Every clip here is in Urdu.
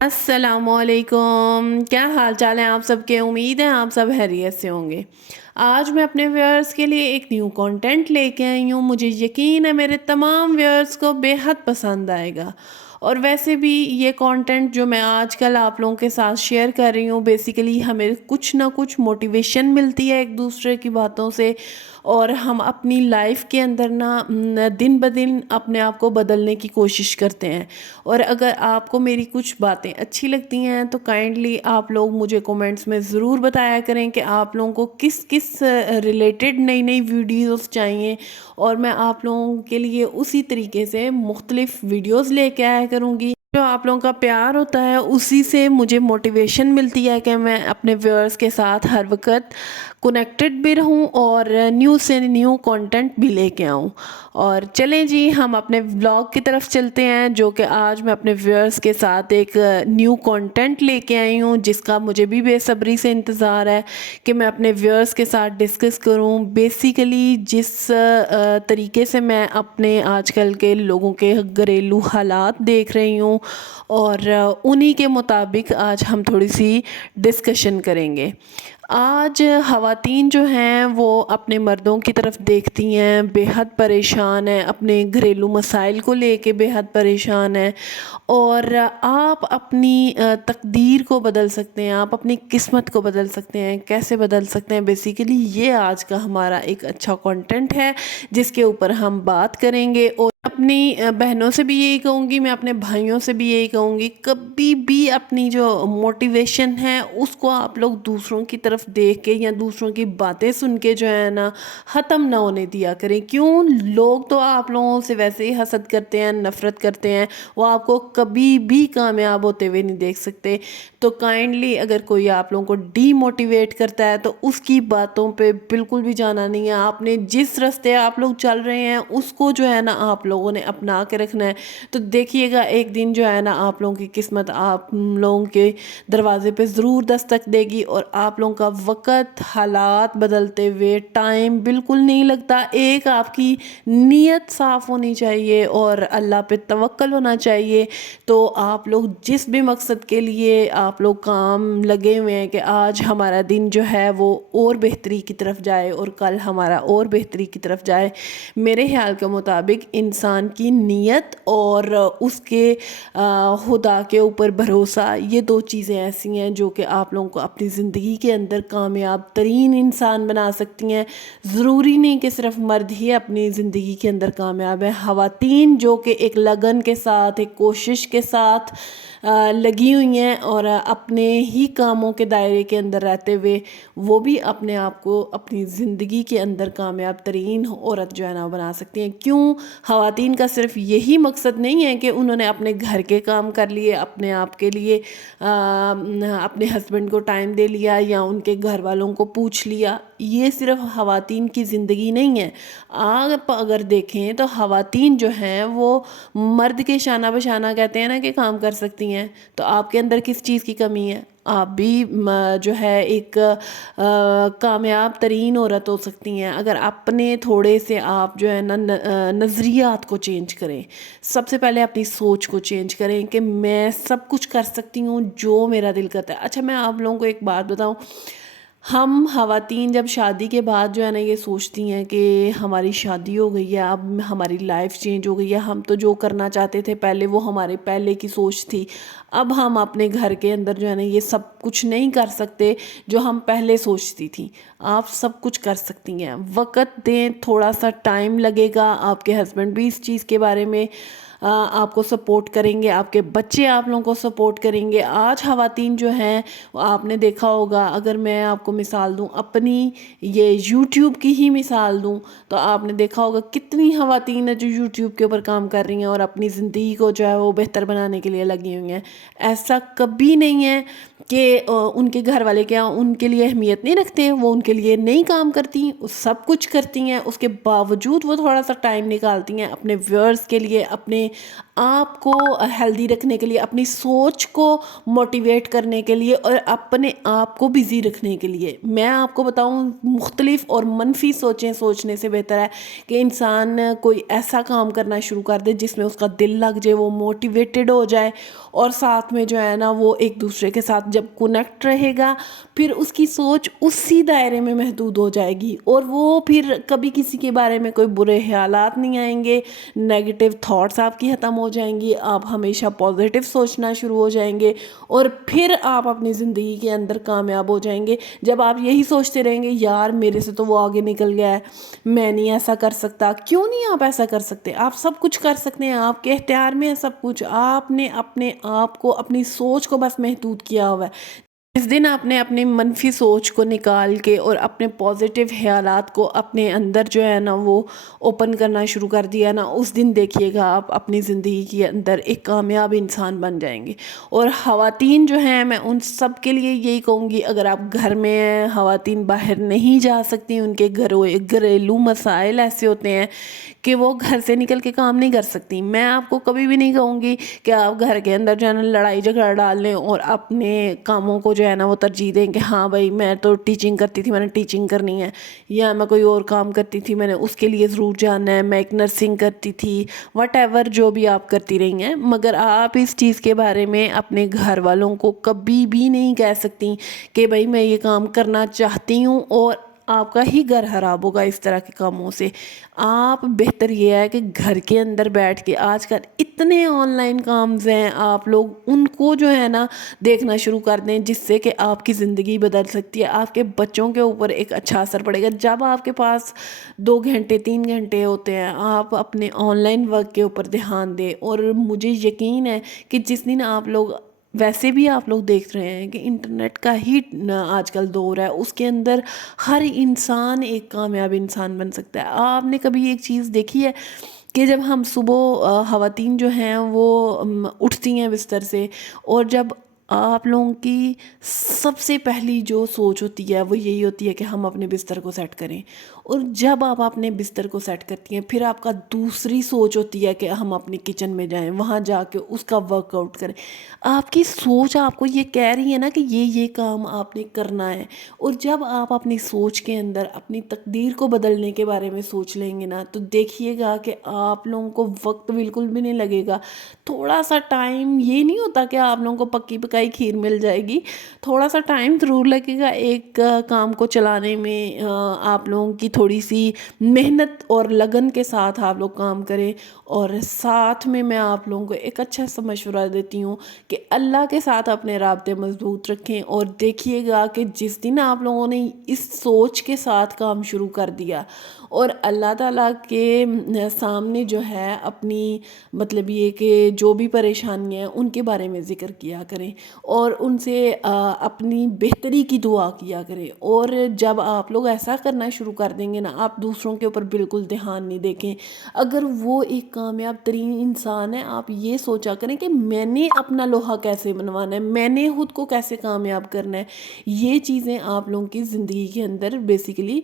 السلام علیکم، کیا حال چال ہیں آپ سب کے؟ امید ہے آپ سب خیریت سے ہوں گے۔ آج میں اپنے ویورز کے لیے ایک نیو کنٹینٹ لے کے آئی ہوں۔ مجھے یقین ہے میرے تمام ویورز کو بے حد پسند آئے گا۔ اور ویسے بھی یہ کنٹینٹ جو میں آج کل آپ لوگوں کے ساتھ شیئر کر رہی ہوں، بیسیکلی ہمیں کچھ نہ کچھ موٹیویشن ملتی ہے ایک دوسرے کی باتوں سے، اور ہم اپنی لائف کے اندر دن بدن اپنے آپ کو بدلنے کی کوشش کرتے ہیں۔ اور اگر آپ کو میری کچھ باتیں اچھی لگتی ہیں تو کائنڈلی آپ لوگ مجھے کومنٹس میں ضرور بتایا کریں کہ آپ لوگوں کو کس کس ریلیٹڈ نئی نئی ویڈیوز چاہیے، اور میں آپ لوگوں کے لیے اسی طریقے سے مختلف ویڈیوز لے کے آیا کروں گی۔ جو آپ لوگوں کا پیار ہوتا ہے اسی سے مجھے موٹیویشن ملتی ہے کہ میں اپنے ویورز کے ساتھ ہر وقت کنیکٹڈ بھی رہوں اور نیو سے نیو کنٹینٹ بھی لے کے آؤں۔ اور چلیں جی، ہم اپنے ولاگ کی طرف چلتے ہیں، جو کہ آج میں اپنے ویورز کے ساتھ ایک نیو کنٹینٹ لے کے آئی ہوں، جس کا مجھے بھی بے صبری سے انتظار ہے کہ میں اپنے ویورز کے ساتھ ڈسکس کروں۔ بیسیکلی جس طریقے سے میں اپنے آج کل کے لوگوں کے گھریلو حالات دیکھ رہی ہوں، اور انہی کے مطابق آج ہم تھوڑی سی ڈسکشن کریں گے۔ آج خواتین جو ہیں وہ اپنے مردوں کی طرف دیکھتی ہیں، بے حد پریشان ہیں، اپنے گھریلو مسائل کو لے کے بے حد پریشان ہیں، اور آپ اپنی تقدیر کو بدل سکتے ہیں، آپ اپنی قسمت کو بدل سکتے ہیں۔ کیسے بدل سکتے ہیں؟ بیسیکلی یہ آج کا ہمارا ایک اچھا کنٹینٹ ہے جس کے اوپر ہم بات کریں گے۔ اور اپنی بہنوں سے بھی یہی کہوں گی، میں اپنے بھائیوں سے بھی یہی کہوں گی، کبھی بھی اپنی جو موٹیویشن ہے اس کو آپ لوگ دوسروں کی طرف دیکھ کے یا دوسروں کی باتیں سن کے جو ہے نا ختم نہ ہونے دیا کریں۔ کیوں؟ لوگ تو آپ لوگوں سے ویسے ہی حسد کرتے ہیں، نفرت کرتے ہیں، وہ آپ کو کبھی بھی کامیاب ہوتے ہوئے نہیں دیکھ سکتے۔ تو کائنڈلی اگر کوئی آپ لوگوں کو ڈی موٹیویٹ کرتا ہے تو اس کی باتوں پہ بالکل بھی جانا نہیں ہے۔ آپ نے جس راستے آپ لوگ چل رہے ہیں اس کو جو ہے نا آپ لوگوں نے اپنا کے رکھنا ہے۔ تو دیکھیے گا ایک دن جو ہے نا آپ لوگوں کی قسمت آپ لوگوں کے دروازے پہ ضرور دستک دے گی، اور آپ لوگوں کا وقت، حالات بدلتے ہوئے ٹائم بالکل نہیں لگتا۔ ایک آپ کی نیت صاف ہونی چاہیے اور اللہ پہ توکل ہونا چاہیے، تو آپ لوگ جس بھی مقصد کے لیے آپ لوگ کام لگے ہوئے ہیں کہ آج ہمارا دن جو ہے وہ اور بہتری کی طرف جائے اور کل ہمارا اور بہتری کی طرف جائے، میرے خیال کے مطابق انسان کی نیت اور اس کے خدا کے اوپر بھروسہ، یہ دو چیزیں ایسی ہیں جو کہ آپ لوگوں کو اپنی زندگی کے اندر کامیاب ترین انسان بنا سکتی ہیں۔ ضروری نہیں کہ صرف مرد ہی اپنی زندگی کے اندر کامیاب ہے، خواتین جو کہ ایک لگن کے ساتھ، ایک کوشش کے ساتھ لگی ہوئی ہیں اور اپنے ہی کاموں کے دائرے کے اندر رہتے ہوئے وہ بھی اپنے آپ کو اپنی زندگی کے اندر کامیاب ترین عورت جو ہے نا بنا سکتی ہیں۔ کیوں؟ خواتین کا صرف یہی مقصد نہیں ہے کہ انہوں نے اپنے گھر کے کام کر لیے، اپنے آپ کے لیے اپنے ہسبینڈ کو ٹائم دے لیا یا ان کے گھر والوں کو پوچھ لیا، یہ صرف خواتین کی زندگی نہیں ہے۔ آپ اگر دیکھیں تو خواتین جو ہیں وہ مرد کے شانہ بشانہ کہتے ہیں نا کہ کام کر سکتی ہیں، تو آپ کے اندر کس چیز کی کمی ہے؟ آپ بھی جو ہے ایک کامیاب ترین عورت ہو سکتی ہیں اگر اپنے تھوڑے سے آپ جو ہے نا نظریات کو چینج کریں۔ سب سے پہلے اپنی سوچ کو چینج کریں کہ میں سب کچھ کر سکتی ہوں جو میرا دل کرتا ہے۔ اچھا، میں آپ لوگوں کو ایک بات بتاؤں، ہم خواتین جب شادی کے بعد جو ہے نا یہ سوچتی ہیں کہ ہماری شادی ہو گئی ہے، اب ہماری لائف چینج ہو گئی ہے، ہم تو جو کرنا چاہتے تھے پہلے وہ ہمارے پہلے کی سوچ تھی، اب ہم اپنے گھر کے اندر جو ہے نا یہ سب کچھ نہیں کر سکتے جو ہم پہلے سوچتی تھیں۔ آپ سب کچھ کر سکتی ہیں، وقت دیں، تھوڑا سا ٹائم لگے گا، آپ کے ہسبینڈ بھی اس چیز کے بارے میں آپ کو سپورٹ کریں گے، آپ کے بچے آپ لوگوں کو سپورٹ کریں گے۔ آج خواتین جو ہیں آپ نے دیکھا ہوگا، اگر میں آپ کو مثال دوں، اپنی یہ یوٹیوب کی ہی مثال دوں، تو آپ نے دیکھا ہوگا کتنی خواتین ہیں جو یوٹیوب کے اوپر کام کر رہی ہیں اور اپنی زندگی کو جو ہے وہ بہتر بنانے کے لیے لگی ہوئی ہیں۔ ایسا کبھی نہیں ہے کہ ان کے گھر والے کیا ان کے لیے اہمیت نہیں رکھتے، وہ ان کے لیے نہیں کام کرتی، وہ سب کچھ کرتی ہیں، اس کے باوجود وہ تھوڑا سا ٹائم نکالتی ہیں اپنے ویورز کے لیے، اپنے آپ کو ہیلدی رکھنے کے لیے، اپنی سوچ کو موٹیویٹ کرنے کے لیے اور اپنے آپ کو بزی رکھنے کے لیے. میں آپ کو بتاؤں، مختلف اور منفی سوچیں سوچنے سے بہتر ہے کہ انسان کوئی ایسا کام کرنا شروع کر دے جس میں اس کا دل لگ جائے، وہ موٹیویٹڈ ہو جائے، اور ساتھ میں جو ہے نا وہ ایک دوسرے کے ساتھ جب کنیکٹ رہے گا پھر اس کی سوچ اسی دائرے میں محدود ہو جائے گی، اور وہ پھر کبھی کسی کے بارے میں کوئی برے خیالات نہیں آئیں گے، نیگیٹو تھاٹس آپ کی ختم ہو جائیں گی، آپ ہمیشہ پازیٹیو سوچنا شروع ہو جائیں گے، اور پھر آپ اپنی زندگی کے اندر کامیاب ہو جائیں گے. جب آپ یہی سوچتے رہیں گے یار میرے سے تو وہ آگے نکل گیا ہے، میں نہیں ایسا کر سکتا، کیوں نہیں آپ ایسا کر سکتے؟ آپ سب کچھ کر سکتے ہیں، آپ کے اختیار میں ہے سب کچھ. آپ نے اپنے آپ کو، اپنی سوچ کو بس محدود کیا ہوا ہے. جس دن آپ نے اپنی منفی سوچ کو نکال کے اور اپنے پازیٹیو خیالات کو اپنے اندر جو ہے نا وہ اوپن کرنا شروع کر دیا نا، اس دن دیکھیے گا آپ اپنی زندگی کے اندر ایک کامیاب انسان بن جائیں گے. اور خواتین جو ہیں، میں ان سب کے لیے یہی کہوں گی، اگر آپ گھر میں ہیں، خواتین باہر نہیں جا سکتی، ان کے گھریلو مسائل ایسے ہوتے ہیں کہ وہ گھر سے نکل کے کام نہیں کر سکتی، میں آپ کو کبھی بھی نہیں کہوں گی کہ آپ گھر کے اندر جو ہے نا لڑائی جھگڑا ڈال لیں اور اپنے کاموں کو جو ہے نا وہ ترجیح دیں کہ ہاں بھائی میں تو ٹیچنگ کرتی تھی، میں نے ٹیچنگ کرنی ہے، یا میں کوئی اور کام کرتی تھی، میں نے اس کے لیے ضرور جانا ہے، میں ایک نرسنگ کرتی تھی، وٹ ایور جو بھی آپ کرتی رہی ہیں. مگر آپ اس چیز کے بارے میں اپنے گھر والوں کو کبھی بھی نہیں کہہ سکتی کہ بھائی میں یہ کام کرنا چاہتی ہوں، اور آپ کا ہی گھر خراب ہوگا اس طرح کے کاموں سے. آپ بہتر یہ ہے کہ گھر کے اندر بیٹھ کے، آج کل اتنے آن لائن کامز ہیں، آپ لوگ ان کو جو ہے نا دیکھنا شروع کر دیں، جس سے کہ آپ کی زندگی بدل سکتی ہے، آپ کے بچوں کے اوپر ایک اچھا اثر پڑے گا. جب آپ کے پاس 2 گھنٹے 3 گھنٹے ہوتے ہیں، آپ اپنے آن لائن ورک کے اوپر دھیان دیں. اور مجھے یقین ہے کہ جس دن آپ لوگ، ویسے بھی آپ لوگ دیکھ رہے ہیں کہ انٹرنیٹ کا ہی آج کل دور ہے، اس کے اندر ہر انسان ایک کامیاب انسان بن سکتا ہے. آپ نے کبھی ایک چیز دیکھی ہے کہ جب ہم صبح، خواتین جو ہیں وہ اٹھتی ہیں بستر سے، اور جب آپ لوگوں کی سب سے پہلی جو سوچ ہوتی ہے وہ یہی ہوتی ہے کہ ہم اپنے بستر کو سیٹ کریں، اور جب آپ اپنے بستر کو سیٹ کرتی ہیں پھر آپ کا دوسری سوچ ہوتی ہے کہ ہم اپنی کچن میں جائیں، وہاں جا کے اس کا ورک آؤٹ کریں. آپ کی سوچ آپ کو یہ کہہ رہی ہے نا کہ یہ کام آپ نے کرنا ہے. اور جب آپ اپنی سوچ کے اندر اپنی تقدیر کو بدلنے کے بارے میں سوچ لیں گے نا، تو دیکھیے گا کہ آپ لوگوں کو وقت بالکل بھی نہیں لگے گا. تھوڑا سا ٹائم، یہ نہیں ہوتا کہ آپ لوگوں کو پکی پکائی کھیر مل جائے گی، تھوڑا سا ٹائم ضرور لگے گا ایک کام کو چلانے میں. آپ لوگوں کی تھوڑی سی محنت اور لگن کے ساتھ آپ لوگ کام کریں. اور ساتھ میں آپ لوگوں کو ایک اچھا سا مشورہ دیتی ہوں کہ اللہ کے ساتھ اپنے رابطے مضبوط رکھیں، اور دیکھیے گا کہ جس دن آپ لوگوں نے اس سوچ کے ساتھ کام شروع کر دیا اور اللہ تعالیٰ کے سامنے جو ہے اپنی، مطلب یہ کہ جو بھی پریشانیاں ہیں ان کے بارے میں ذکر کیا کریں، اور ان سے اپنی بہتری کی دعا کیا کریں. اور جب آپ لوگ ایسا کرنا شروع کر دیں گے نا، آپ دوسروں کے اوپر بالکل دھیان نہیں دیکھیں. اگر وہ ایک کامیاب ترین انسان ہے، آپ یہ سوچا کریں کہ میں نے اپنا لوہا کیسے بنوانا ہے، میں نے خود کو کیسے کامیاب کرنا ہے. یہ چیزیں آپ لوگوں کی زندگی کے اندر بیسیکلی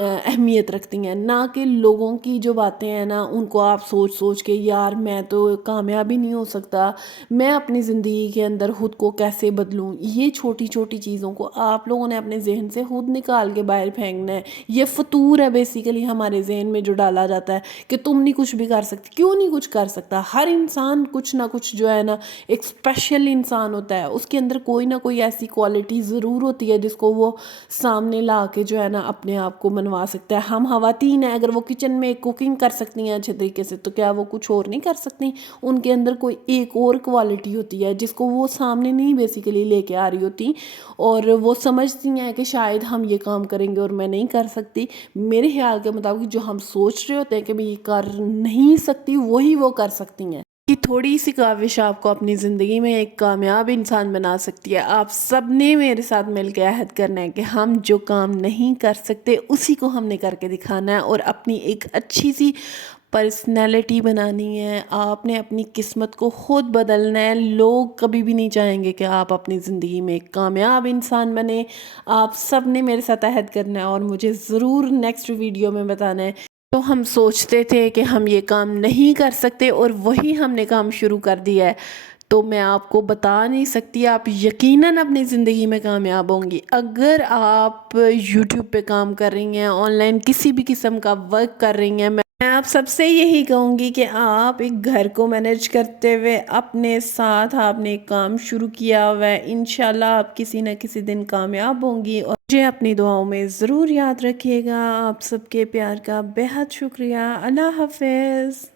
اہمیت رکھتی ہیں، نہ کہ لوگوں کی جو باتیں ہیں نا ان کو آپ سوچ سوچ کے یار میں تو کامیاب ہی نہیں ہو سکتا، میں اپنی زندگی کے اندر خود کو کیسے بدلوں. یہ چھوٹی چھوٹی چیزوں کو آپ لوگوں نے اپنے ذہن سے خود نکال کے باہر پھینکنا ہے. یہ فطور ہے بیسیکلی ہمارے ذہن میں جو ڈالا جاتا ہے کہ تم نہیں کچھ بھی کر سکتی. کیوں نہیں کچھ کر سکتا؟ ہر انسان کچھ نہ کچھ جو ہے نا ایک اسپیشل انسان ہوتا ہے، اس کے اندر کوئی نہ کوئی ایسی کوالٹی ضرور ہوتی ہے جس کو وہ سامنے لا کے جو ہے نا اپنے آپ کو منوا سکتا ہے. ہم خواتین ہیں، اگر وہ کچن میں کوکنگ کر سکتی ہیں اچھے طریقے سے، تو کیا وہ کچھ اور نہیں کر سکتی؟ ان کے اندر کوئی ایک اور کوالٹی ہوتی ہے جس کو وہ سامنے نہیں بیسیکلی لے کے آ رہی ہوتی، اور وہ سمجھتی ہیں کہ شاید ہم یہ کام کریں گے اور میں نہیں کر سکتی. میرے خیال کے مطابق جو ہم سوچ رہے ہوتے ہیں کہ میں یہ کر نہیں سکتی، وہی وہ کر سکتی ہیں. کہ تھوڑی سی کاوش آپ کو اپنی زندگی میں ایک کامیاب انسان بنا سکتی ہے. آپ سب نے میرے ساتھ مل کے عہد کرنا ہے کہ ہم جو کام نہیں کر سکتے اسی کو ہم نے کر کے دکھانا ہے، اور اپنی ایک اچھی سی پرسنالٹی بنانی ہے. آپ نے اپنی قسمت کو خود بدلنا ہے. لوگ کبھی بھی نہیں چاہیں گے کہ آپ اپنی زندگی میں ایک کامیاب انسان بنیں. آپ سب نے میرے ساتھ عہد کرنا ہے، اور مجھے ضرور نیکسٹ ویڈیو میں بتانا ہے تو ہم سوچتے تھے کہ ہم یہ کام نہیں کر سکتے اور وہی ہم نے کام شروع کر دیا ہے. تو میں آپ کو بتا نہیں سکتی، آپ یقیناً اپنی زندگی میں کامیاب ہوں گی. اگر آپ یوٹیوب پہ کام کر رہی ہیں، آن لائن کسی بھی قسم کا ورک کر رہی ہیں، میں آپ سب سے یہی کہوں گی کہ آپ ایک گھر کو مینیج کرتے ہوئے اپنے ساتھ آپ نے ایک کام شروع کیا ہوا ہے. انشاءاللہ آپ کسی نہ کسی دن کامیاب ہوں گی. اور مجھے اپنی دعاؤں میں ضرور یاد رکھیے گا. آپ سب کے پیار کا بے حد شکریہ. اللہ حافظ.